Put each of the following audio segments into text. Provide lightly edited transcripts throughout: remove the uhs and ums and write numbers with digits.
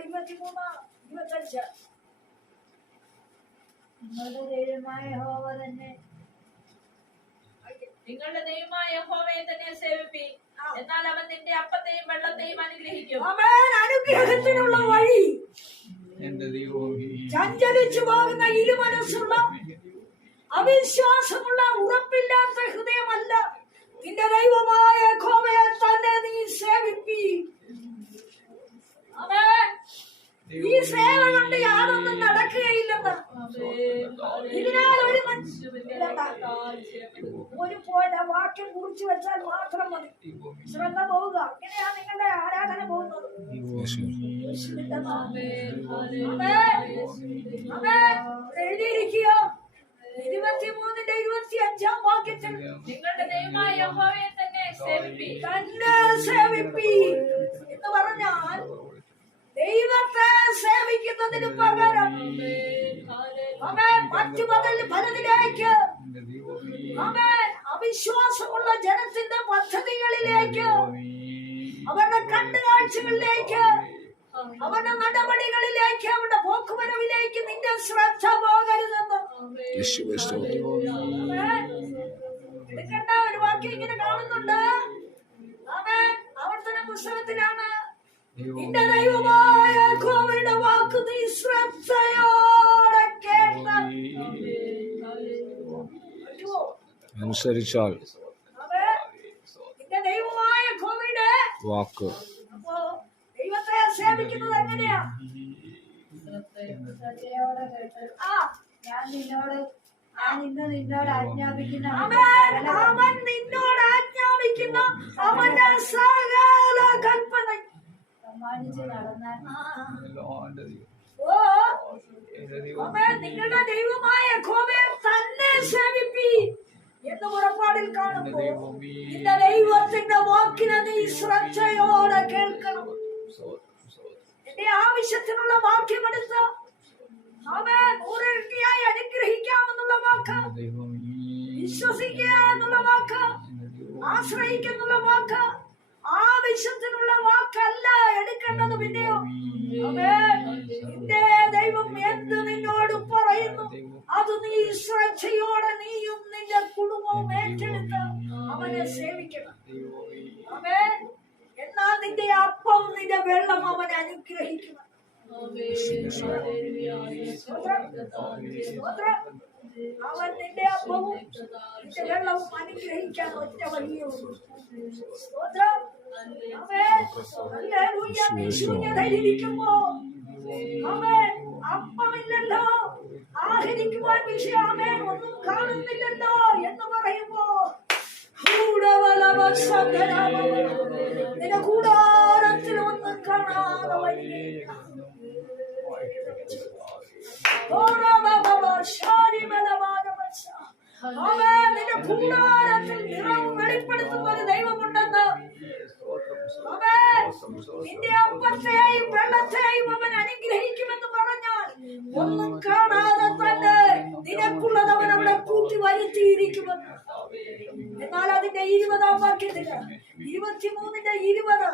23:25. നിങ്ങളുടെ ദൈവമായ യഹോവ തന്നെ, നിങ്ങളുടെ ദൈവമായ യഹോവയെ തന്നെ സേവിപ്പീൻ. എന്നാൽ അവൻ നിന്റെ അപ്പത്തെയും വെള്ളത്തെയും അനുഗ്രഹിക്കും. അനുഗ്രഹത്തിനുള്ള വഴി ചഞ്ചലിച്ചു പോകുന്ന ഇരുമനസ്സുള്ള അവിശ്വാസമുള്ള ഉറപ്പില്ലാത്ത ഹൃദയമല്ല. നിന്റെ ദൈവമായ യഹോവയെ തന്നെ നീ സേവിപ്പീ. ഈ സേവ കൊണ്ട് യാതൊന്നും നടക്കുകയില്ലെന്ന്. ഇതിനാൽ ഒരു വാക്യം കുറിച്ചു വെച്ചാൽ മാത്രം മതി. ശ്രദ്ധ പോവുക. ഇങ്ങനെയാ നിങ്ങളുടെ ആരാധന പോകുന്നത്. എഴുതിയിരിക്കുക 23:25 വാക്യത്തിൽ നിങ്ങളുടെ ദൈവമായ യഹോവയെ തന്നെ സേവിപ്പീൻ എന്ന് പറഞ്ഞാൽ ദൈവത്തെ സേവിക്കുന്നതിന് പകരം മറ്റു പലതിലേക്ക് അവിശ്വാസമുള്ള ജനത്തിന്റെ പദ്ധതികളിലേക്ക്, അവരുടെ കണ്ടുകാഴ്ചകളിലേക്ക്, അവരുടെ നടപടികളിലേക്ക്, അവരുടെ പോക്കുവരവിലേക്ക് നിന്റെ ശ്രദ്ധ പോകരുതെന്ന്. എടുക്കേണ്ട ഒരു വാക്യം ഇങ്ങനെ കാണുന്നുണ്ട്. ആവർത്തന പുസ്തകത്തിലാണ്. നിന്റെ ദൈവമായ യഹോവയുടെ വാക്ക് നീ ശ്രദ്ധയോടെ കേട്ട് അനുസരിച്ചാൽ നിന്റെ ദൈവമായ യഹോവയുടെ വാക്ക്. അപ്പോ ദൈവത്തെ സേവിക്കുന്നത് എങ്ങനെയാ? ഞാൻ നിന്നോട് ആജ്ഞാപിക്കുന്ന അവൻ നിന്നോട് ആജ്ഞാപിക്കുന്ന അവന്റെ സകല കൽപ്പന പ്രമാണിച്ച് നടന്നാൽ നിങ്ങളുടെ ദൈവമായ യഹോവയെ തന്നെ സേവിപ്പീൻ എന്ന് പുറപ്പാടിൽ കാണുമ്പോൾ നിന്റെ ദൈവത്തിന്റെ വാക്കിനെ നീ ശ്രദ്ധയോടെ കേൾക്കണം. എന്റെ ആവശ്യത്തിനുള്ള വാക്യമെടുത്ത് അവൻ 100 ഇരട്ടിയായി അനുഗ്രഹിക്കാമെന്നുള്ള വാക്ക്, വിശ്വസിക്കുക എന്നുള്ള വാക്ക്, ആശ്രയിക്കുന്നുള്ള വാക്ക്, ആവശ്യത്തിനുള്ള വാക്കല്ല എടുക്കേണ്ടത്. പിന്നെയോ നിന്റെ ദൈവം എന്ത് നിന്നോട് പറയുന്നു അത് നീ ശ്രദ്ധയോടെ നീയും നിന്റെ കുടുംബവും ഏറ്റെടുത്ത് അവനെ സേവിക്കണം. എന്നാൽ നിന്റെ അപ്പം നിന്റെ വെള്ളം അവൻ അനുഗ്രഹിക്കണം. അവൻ നിന്റെ അപ്പവും നിന്റെ വെള്ളവും അനുഗ്രഹിക്കാൻ ഒറ്റ വഴിയുള്ളൂ. ശൂന്യതയിലിരിക്കുമ്പോ അവൻ അപ്പമില്ലല്ലോ, ആഹരിക്കുവാൻ വിഷയമേ ഒന്നും കാണുന്നില്ലല്ലോ എന്ന് പറയുമ്പോ നിന്റെ കൂടാരത്തിൽ ഒന്നും കാണാതെ വരികയില്ല. നിന്റെ കൂടാരത്തിൽ നിറവും വെളിപ്പെടുത്തുന്ന ഒരു ദൈവമുണ്ടെന്ന്. നിന്റെ അപ്പത്തെയും വെള്ളത്തെയും അവൻ അനുഗ്രഹിക്കുമെന്ന് പറഞ്ഞാൽ ഒന്നും കാണാതെ തന്നെ നിനക്കുള്ളത് അവൻ അവിടെ കൂട്ടി വരുത്തിയിരിക്കുമെന്ന്. എന്നാൽ അതിന്റെ 20-ാം വാക്യത്തില് 23:20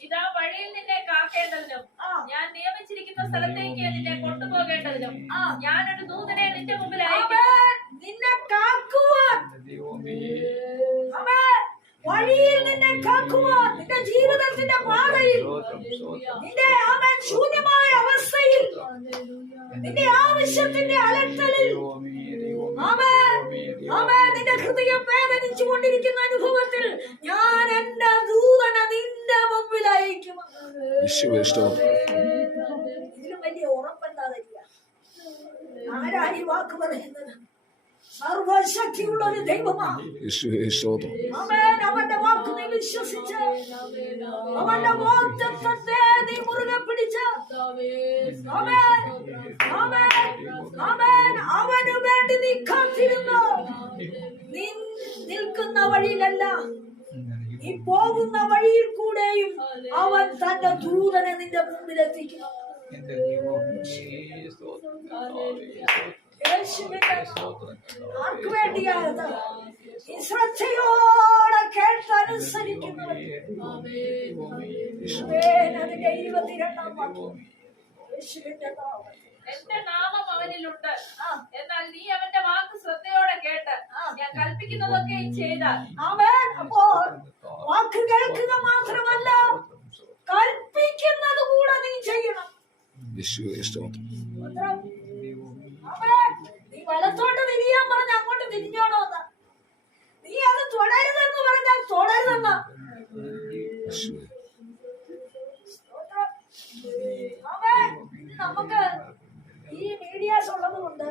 ഇതാ വഴിയിൽ നിന്നെ കാക്കേണ്ടതിനും ഞാൻ നിയമിച്ചിരിക്കുന്ന സ്ഥലത്തേക്ക് നിന്നെ കൊണ്ടുപോകേണ്ടതിനും ഞാനൊരു ദൂതനെ നിന്റെ മുമ്പിൽ അയക്കും. നിന്നെ കാക്കുവാൻ, വഴിയിൽ നിന്നെ കാക്കുവാൻ, നിന്റെ ജീവിതത്തിന്റെ പാതയിൽ, നിന്റെ അവൻ ശൂന്യമായ അവസ്ഥയിൽ, നിന്റെ ആവശ്യത്തിന്റെ അലട്ടലിൽ, നിന്റെ ഹൃദയം വേദനിച്ചു കൊണ്ടിരിക്കുന്ന അനുഭവത്തിൽ ഞാൻ എന്റെ ദൂതനെ നിന്റെ മുമ്പിൽ അയക്കും. ഇതിലും വലിയ ഉറപ്പെന്താതില്ല. ആരായി വാക്ക് പറയുന്നത്? സർവശക്തിയുള്ള ഒരു ദൈവമാണ്. അവന്റെ വാക്ക് നീ വിശ്വസിച്ച് അവന്റെ വാഗ്ദത്തത്തെ നീ മുറുകെ പിടിച്ച് അവന് വേണ്ടി നീ കാത്തിരുന്നു. നീ നിൽക്കുന്ന വഴിയിലല്ല, നീ പോകുന്ന വഴിയിൽ കൂടെയും അവൻ തന്റെ ദൂതനെ നിന്റെ മുമ്പിലെത്തിക്കും. ആർക്ക് വേണ്ടിയാണ്? ഈ ശ്രദ്ധയോടെ കേട്ടനുസരിക്കുന്നവൻ അതിന്റെ 22-ാം വാക്യം. യേശുവിന്റെ നാമം. എന്റെ നാമം അവനിലുണ്ട്. എന്നാൽ നീ അവന്റെ വാക്ക് ശ്രദ്ധയോടെ കേട്ട് ഞാൻ കൽപ്പിക്കുന്നതൊക്കെ ചെയ്താൽ. ആമേൻ. അപ്പോൾ വാക്ക് കേൾക്കുക മാത്രമല്ല, കൽപ്പിക്കുന്നത് കൂടെ നീ ചെയ്യണം. ആമേൻ. നീ വലത്തോട്ട് തിരിയാൻ പറഞ്ഞ അങ്ങോട്ട് തിരിഞ്ഞോണോന്ന്, നീ അത് തുടരുതെന്ന് പറഞ്ഞാൽ തുടരുതെന്ന. ആമേൻ. നമുക്ക് ഈ മീഡിയാസ് ഉള്ളത് കൊണ്ട്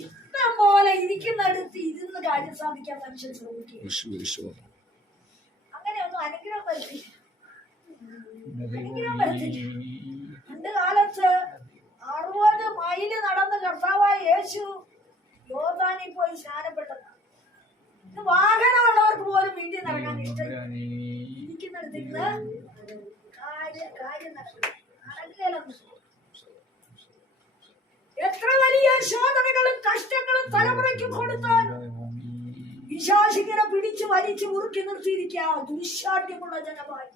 ഇഷ്ടം പോലെ ഇരിക്കുന്നിടത്ത് ഇരുന്ന് കാര്യം സാധിക്കാൻ മനുഷ്യൻ ശ്രമിക്കും. അങ്ങനെയൊന്നും അനുഗ്രഹം വരുത്തില്ല. അനുഗ്രഹം വരുത്തില്ല. പണ്ട് കാലത്ത് 60 മൈല് നടന്ന് കർത്താവായ യേശു യോർദാനിൽ പോയി സ്നാനപ്പെട്ടതാണ്. ഇത് വാഹനമുള്ളവർക്ക് പോലും വീട്ടിൽ നടക്കാൻ ഇഷ്ടമില്ല. ഇരിക്കുന്നിടത്തിരുന്ന് കാര്യം നടക്കില്ല. എത്ര വലിയ ശോധനകളും കഷ്ടങ്ങളും തലമുറയ്ക്ക് കൊടുത്താൽ വിശ്വാസികളെ പിടിച്ചു വലിച്ചു മുറുക്കി നിർത്തിയിരിക്കുക ദുശാഠ്യമുള്ള ജനമായി.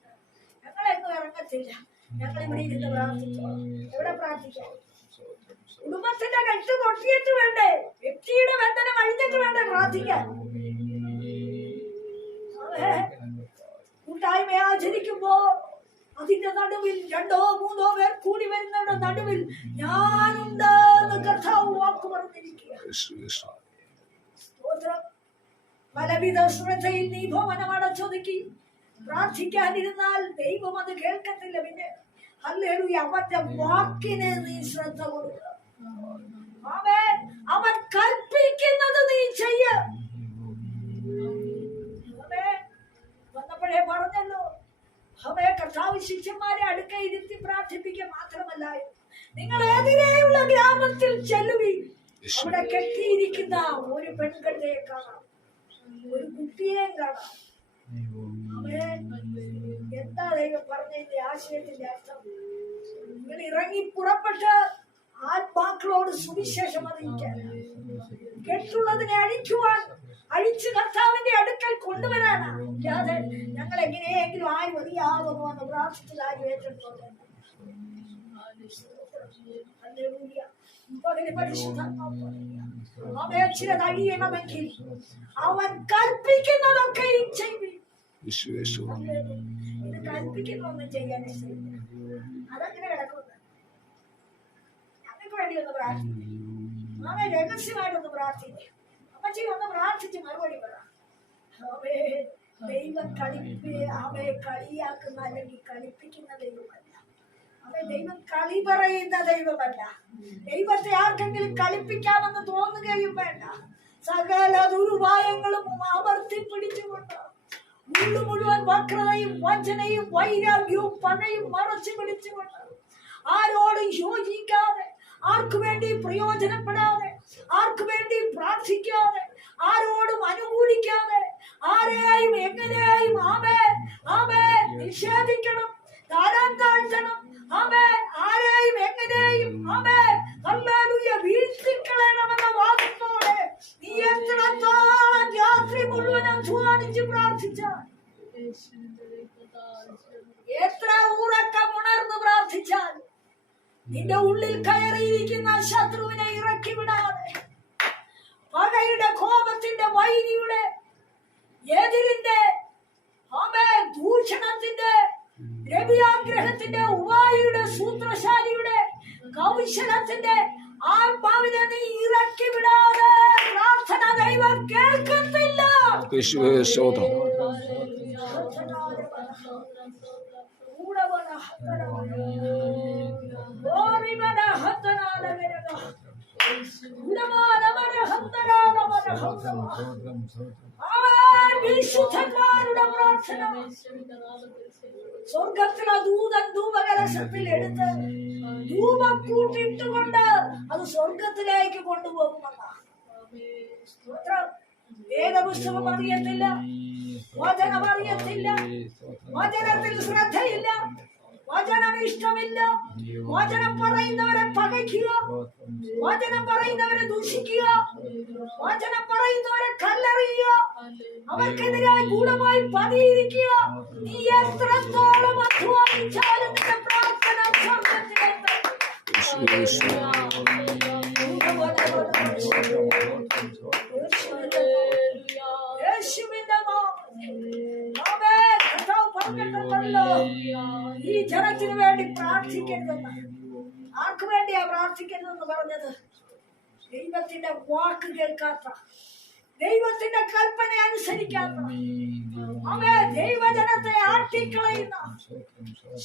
ഞങ്ങളെങ്ങും ഇറങ്ങത്തില്ല. ഞങ്ങൾ ഇവിടെ ഇരുന്ന് പ്രാർത്ഥിക്കണം. എവിടെ പ്രാർത്ഥിക്കാം? കുടുംബത്തിന്റെ കെട്ട് പൊട്ടിയിട്ട് വേണ്ടേ? വ്യക്തിയുടെ ബന്ധനം അഴിഞ്ഞിട്ട് വേണ്ടേ പ്രാർത്ഥിക്കാൻ? കൂട്ടായ്മ ആചരിക്കുമ്പോ അതിന്റെ നടുവിൽ 2-3 പേർ കൂടി വരുന്നവരുടെ നടുവിൽ ഞാനുണ്ട് എന്ന് കർത്താവ് വാക്ക് പറഞ്ഞിരിക്കുക. പലവിധ ശ്രദ്ധയിൽ നീ ഭവനം അടച്ചൊതുക്കി പ്രാർത്ഥിക്കാതിരുന്നാൽ ദൈവം അത് കേൾക്കത്തില്ല. പിന്നെ ഹല്ലേലൂയ, അവന്റെ വാക്കിന് നീ ശ്രദ്ധ കൊടുക്കുക. അവൻ കൽപ്പിക്കുന്നത് നീ ചെയ്യ. വന്നപ്പോഴേ പറഞ്ഞല്ലോ, അവയെ കർത്താവ് ശിഷ്യന്മാരെ അടുക്ക ഇരുത്തി പ്രാർത്ഥിപ്പിക്കുക മാത്രമല്ല, നിങ്ങൾ എതിരെയുള്ള ഗ്രാമത്തിൽ ചെല്ലുവിൻ. അവിടെ കെട്ടിയിരിക്കുന്ന ഒരു പെൺകുട്ടിയെ കാണാം, ഒരു കുട്ടിയെ കാണാം. എന്താ ദൈവം പറഞ്ഞതിന്റെ ആശയത്തിന്റെ അർത്ഥം? നിങ്ങൾ ഇറങ്ങി പുറപ്പെട്ട് ആത്മാക്കളോട് സുവിശേഷം അറിയിക്കാൻ, കെട്ടുള്ളതിനെ അഴിക്കുവാൻ, അഴിച്ച് കർത്താവിന്റെ അടുക്കൽ കൊണ്ടുവരാനാണ്. അല്ലാതെ ഞങ്ങൾ എങ്ങനെയെങ്കിലും ആയി മതിയാകുന്നു എന്ന് പ്രാർത്ഥിച്ചത് ആരും ഏറ്റെടുത്തോട്ടെ. കഴിയണമെങ്കിൽ അവൻ കൽപ്പിക്കുന്നതൊക്കെ ചെയ്യും. ഇത് കൽപ്പിക്കുന്നൊന്നും ചെയ്യാൻ അതങ്ങനെ കിടക്കുന്നു. ഞങ്ങൾക്ക് വേണ്ടി ഒന്ന് പ്രാർത്ഥിക്കും. അവൻ രഹസ്യമായിട്ടൊന്ന് പ്രാർത്ഥിക്കും. അമ്മച്ചി ഒന്ന് പ്രാർത്ഥിച്ച് മറുപടി പറ. ദൈവം അവയെ കളിയാക്കുന്ന അല്ലെങ്കിൽ കളിപ്പിക്കുന്ന ദൈവമല്ല. ദൈവം കളി പറയുന്ന ദൈവമല്ല. ദൈവത്തെ ആർക്കെങ്കിലും കളിപ്പിക്കാമെന്ന് തോന്നുകയും വേണ്ട. സകല ദുരുപായങ്ങളും അമർത്തി പിടിച്ചുകൊണ്ട് മുഴുവൻ വക്രതയും വഞ്ചനയും വൈരാഗ്യവും പണയും മറച്ചു പിടിച്ചുകൊണ്ട് ആരോടും യോജിക്കാതെ, ആർക്കു വേണ്ടി പ്രയോജനപ്പെടാതെ, ആർക്കു വേണ്ടി പ്രാർത്ഥിക്കാതെ, ആരോടും അനുകൂലിക്കാതെ, ആരെയും എങ്ങനെയായും നിഷേധിക്കണം, താരാൻ താഴ്ത്തണം, ആരെയും എങ്ങനെയും വീഴ്ത്തിക്കളയണമെന്ന വാദത്തോടെ നീ എത്രത്തോളം രാത്രി മുഴുവൻ അധ്വാനിച്ച് പ്രാർത്ഥിച്ചാൽ, എത്ര ഉറക്കം ഉണർന്ന് പ്രാർത്ഥിച്ചാൽ, നിന്റെ ഉള്ളിൽ കയറിയിരിക്കുന്ന ശത്രുവിനെ ഇറക്കി വിടാതെ, പകയുടെ കോപത്തിന്റെ വൈരിയുടെ എതിരിന്റെ ദൂഷണത്തിന്റെ രവിയാഗ്രഹത്തിന്റെ ഉപായിയുടെ സൂത്രശാലിയുടെ കൗശലത്തിന്റെ ആത്മാവിനെ നീ ഇറക്കി വിടാതെ പ്രാർത്ഥന ദൈവം കേൾക്കത്തില്ല. വിശുദ്ധന്മാരുടെ പ്രാർത്ഥന സ്വർഗത്തിലെ ദൂതൻ ധൂപകലശത്തിൽ എടുത്ത് ധൂപം കൂട്ടിട്ടുകൊണ്ട് അത് സ്വർഗത്തിലേക്ക് കൊണ്ടുപോകുമെന്നാണ്. വേദപുസ്തകം അറിയത്തില്ല, വചനം അറിയത്തില്ല, വചനത്തിൽ ശ്രദ്ധയില്ല, വചനം ഇഷ്ടമില്ല. വചനം പറയുന്നവരെ പകയ്ക്കുക, വചനം പറയുന്നവരെ ദൂഷിക്കുക, വചനം പറയുന്നവരെ കല്ലെറിയുക, അവർക്കെതിരായി ഗൂഢമായി പതിയിരിക്കുക. നീ എത്രത്തോളം അധ്വാനിച്ചാലും നിന്റെ പ്രാർത്ഥന സ്വർഗ്ഗത്തിലെത്തും. യേശുവിന്റെ പറഞ്ഞിട്ടുണ്ടല്ലോ, ഈ ജനത്തിന് വേണ്ടി പ്രാർത്ഥിക്കരുതെന്ന്. ആർക്ക് വേണ്ടിയാ പ്രാർത്ഥിക്കരുതെന്ന് പറഞ്ഞത്? ദൈവത്തിന്റെ വാക്ക് കേൾക്കാത്ത, ദൈവത്തിന്റെ കൽപ്പന അനുസരിക്കാത്ത, ദൈവജനത്തെ ആട്ടിക്കളയുന്ന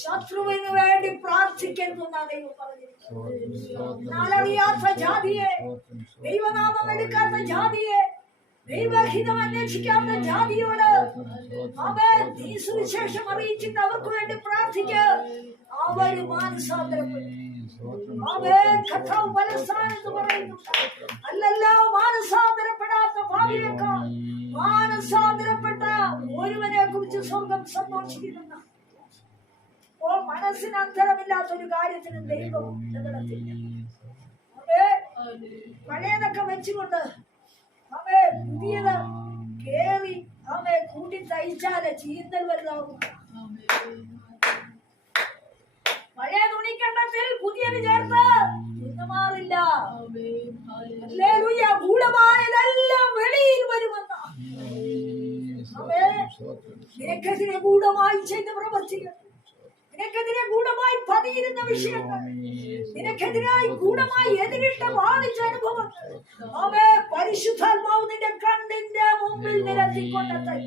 ശത്രുവിന് വേണ്ടി പ്രാർത്ഥിക്കരുതെന്നാണ് ദൈവം പറഞ്ഞിരിക്കുന്നത്. നാലറിയാത്ത ജാതിയെ, ദൈവനാമം എടുക്കാത്ത ജാതിയെ, ദൈവഹിതം അന്വേഷിക്കാത്ത ജാതിയോട് നീ സുവിശേഷം അറിയിച്ചിട്ട് അവർക്ക് വേണ്ടി പ്രാർത്ഥിക്ക. അവര് മാനസാന്തരപ്പെടും. കർത്താവ് മനസ്സാണെന്ന് പറയുന്നുണ്ട്. അല്ലല്ലോ, മാനസാന്തരപ്പെടാത്ത ഭാവിയേക്കാൾ മാനസാന്തരപ്പെട്ട ഒരുവനെ കുറിച്ച് സ്വർഗം സന്തോഷിക്കുന്നുണ്ട്. ഓ, മനസ്സിന് അന്തരമില്ലാത്തൊരു കാര്യത്തിന് ദൈവം നിലനിർത്തില്ല. പഴയതൊക്കെ വെച്ചുകൊണ്ട് പുതിയത് കേറി കൂട്ടി തയ്ച്ചാല് ചീന്തൽ വലുതാവും. പഴയ തുണിക്കണ്ടത്തിൽ പുതിയത് ചേർത്ത് ഇന്ന് മാറില്ല. ഗൂഢമായതെല്ലാം വെളിയിൽ വരുമെന്ന നിനക്കെതിരെ ഗൂഢമായി ചെയ്ത് പ്രവർത്തിക്കുന്നു. നിനക്കെതിരെ ഗൂഢമായി പതിയിരുന്ന വിഷയങ്ങൾ, നിനക്കെതിരായി ഗൂഢമായി എതിരിട്ട വാദിച്ച അനുഭവങ്ങൾ പരിശുദ്ധാത്മാവ് നിന്റെ കണ്ണിന്റെ മുമ്പിൽ നിരത്തിക്കൊണ്ടെത്തി.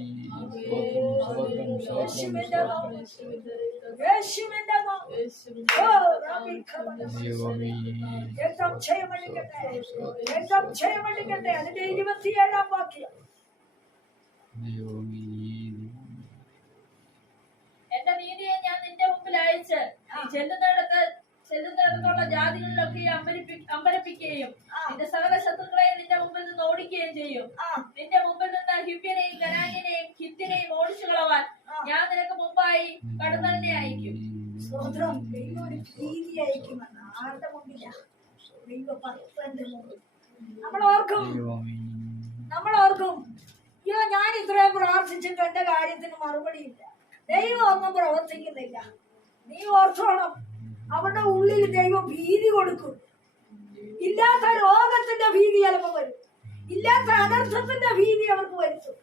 അതിന്റെ 27-ാം വാക്യം. എന്റെ നീതിയെ ഞാൻ നിന്റെ മുമ്പിൽ അയച്ച് നീ ചെല്ലുന്നിടത്തുള്ള ജാതികളിലൊക്കെ അമ്പരപ്പിക്കുകയും നിന്റെ സകല ശത്രുക്കളെ നിന്റെ മുമ്പിൽ നിന്ന് ഓടിക്കുകയും ചെയ്യും. നിന്റെ മുമ്പിൽ നിന്ന് ഹിവ്യനെയും കനാന്യനെയും ഹിത്യനെയും ഓടിച്ചു കളവാൻ ഞാൻ നിനക്ക് മുമ്പായി കടന്നലിനെ അയക്കും. നമ്മളോർക്കും അയ്യോ, ഞാൻ ഇത്രയും പ്രാർത്ഥിച്ചിട്ട് എന്റെ കാര്യത്തിന് മറുപടിയില്ല, ദൈവം ഒന്നും പ്രവർത്തിക്കുന്നില്ല. നീ ഓർത്തോണം, അവരുടെ ഉള്ളിൽ ദൈവം ഭീതി കൊടുക്കും. ഇല്ലാത്ത രോഗത്തിന്റെ ഭീതി ചിലപ്പോൾ വരും, ഇല്ലാത്ത അനർത്ഥത്തിന്റെ ഭീതി അവർക്ക് വരുത്തും.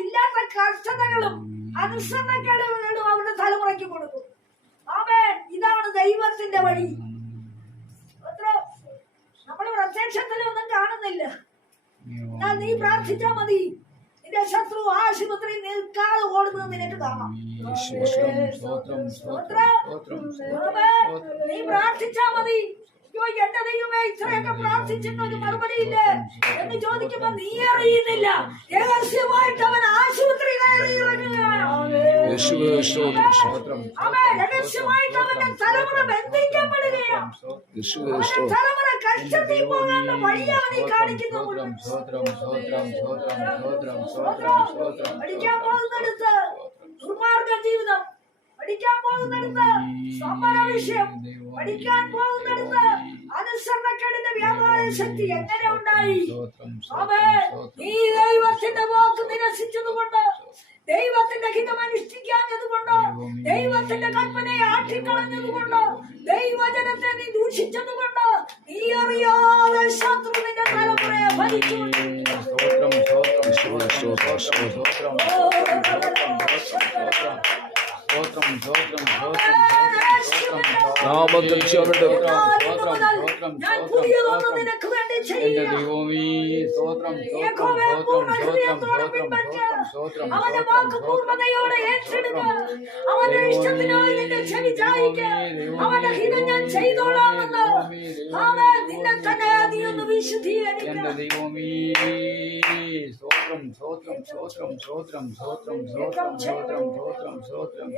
ഇല്ലാത്ത കഷ്ടതകളും അനുസരണക്കേടുകളും അവരുടെ തലമുറയ്ക്ക് കൊടുക്കും. ഇതാണ് ദൈവത്തിന്റെ വഴി. നമ്മള് പ്രത്യക്ഷത്തിലൊന്നും കാണുന്നില്ല. എന്നാൽ നീ പ്രാർത്ഥിച്ചാ മതി, നിന്റെ ശത്രു ആശുപത്രി നിൽക്കാതെ ഓടുന്നത് നിനക്ക് കാണാം. നീ പ്രാർത്ഥിച്ചാ മതി. എന്റെ ദൈവമേ, ഇത്രയൊക്കെ പ്രാർത്ഥിച്ചിട്ട് ഒരു മറുപടിയില്ലേ എന്ന് ചോദിക്കുമ്പോ നീ അറിയുന്നില്ല, രഹസ്യമായിട്ട് അവൻ ആശുപത്രി കയറി ഇറങ്ങുകയാണ്. രഹസ്യമായിട്ട് അവന്റെ തലമുറ ബന്ധിക്കപ്പെടുകയാണ്. തലമുറ കഷ്ടത്തിൽ പോകാനുള്ള വഴി അവനെ കാണിക്കുന്നു. പഠിക്കാൻ പോകുന്നിടത്ത് ദുർമാർഗ ജീവിതം, പഠിക്കാൻ പോകുന്നിടത്ത് സമര വിഷയം, പഠിക്കാൻ പോകുന്നിടത്ത് അനുസരണക്കേടിന്റെ വ്യാപാര ശക്തി എങ്ങനെ ഉണ്ടായി? നീ ദൈവത്തിന്റെ വാക്ക് നിരസിച്ചതുകൊണ്ട്, ദൈവത്തിന്റെ ഹിതം അനുഷ്ഠിക്കാഞ്ഞതുകൊണ്ട്, ദൈവത്തിന്റെ കൽപ്പനയെ ആട്ടിക്കളഞ്ഞതുകൊണ്ട്, ദൈവജനത്തെ നീ ദൂഷിച്ചതുകൊണ്ട്, നീ അറിയാതെ ശത്രു നിന്റെ തലമുറയെ ഭരിച്ചുകൊണ്ടിരിക്കുന്നു. അവന്റെ വാക്ക് പൂർണ്ണതയോടെ ഏറ്റെടുക്കുക. അവന്റെ ഇഷ്ടത്തിനായി നിന്റെ ചെവി ചായിക്കുക. അവന്റെ ഹിതം ഞാൻ ചെയ്തോളാമെന്ന് നിന്നെ തന്നെ നീ ഒന്ന് വിശുദ്ധീകരിക്കുക. എന്റെ ദൈവമേ, സ്തോത്രം, സ്തോത്രം, സ്തോത്രം, സ്തോത്രം, സ്തോത്രം, സ്തോത്രം.